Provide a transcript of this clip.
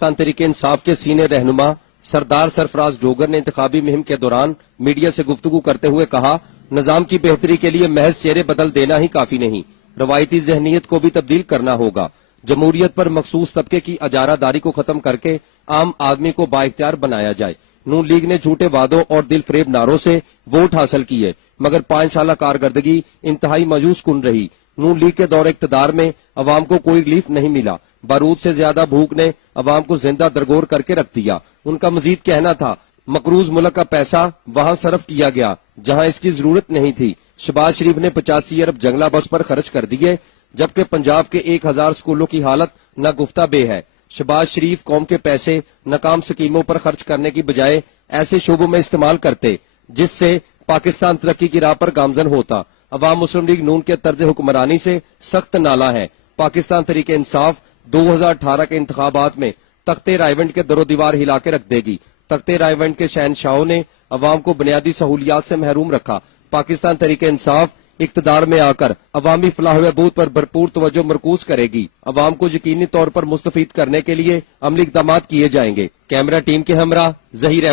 पाकिस्तान तहरीक इंसाफ के सीनियर रहनुमा सरदार सरफराज डोगर ने इंतखाबी मुहिम के दौरान मीडिया से गुफ्तगू करते हुए कहा, निजाम की बेहतरी के लिए महज चेहरे बदल देना ही काफी नहीं, रवायती जहनीत को भी तब्दील करना होगा। जमहूरियत पर मखसूस तबके की अजारादारी को खत्म करके आम आदमी को बाइख्तियार बनाया जाए। नून लीग ने झूठे वादों और दिल फरेब नारों से वोट हासिल किए, मगर 5 साल कारकर्दगी इंतहाई मायूस कुन रही। नून लीग के दौरे इक्तदार में अवाम को कोई रिलीफ नहीं मिला। बारूद से ज्यादा भूख ने अवाम को जिंदा दरगोर करके रख दिया। उनका मजीद कहना था, मकरूज मुल्क का पैसा वहां सर्फ किया गया जहां इसकी जरूरत नहीं थी। शहबाज शरीफ ने 85 अरब जंगला बस पर खर्च कर दिए, जबकि पंजाब के 1000 स्कूलों की हालत न गुफ्ता बे है। शहबाज शरीफ कौम के पैसे नाकाम स्कीमों पर खर्च करने की बजाय ऐसे शोबों में इस्तेमाल करते जिससे पाकिस्तान तरक्की की राह पर गामजन होता। अवाम मुस्लिम लीग नून के तर्ज हुक्मरानी से सख्त नाला है। पाकिस्तान तहरीक इंसाफ 2018 के इंतखाबात में तख्ते रायवंड के दरो दीवार हिला के रख देगी। तख्ते रायवंड के शहनशाहों ने अवाम को बुनियादी सहूलियात से महरूम रखा। पाकिस्तान तहरीक इंसाफ इक्तदार में आकर अवामी फलाह व बहबूद पर भरपूर तवज्जो मरकूज करेगी। अवाम को यकीनी तौर पर मुस्तफीद करने के लिए अमली इक़दामात किए जाएंगे। कैमरा टीम के हमरा जहीर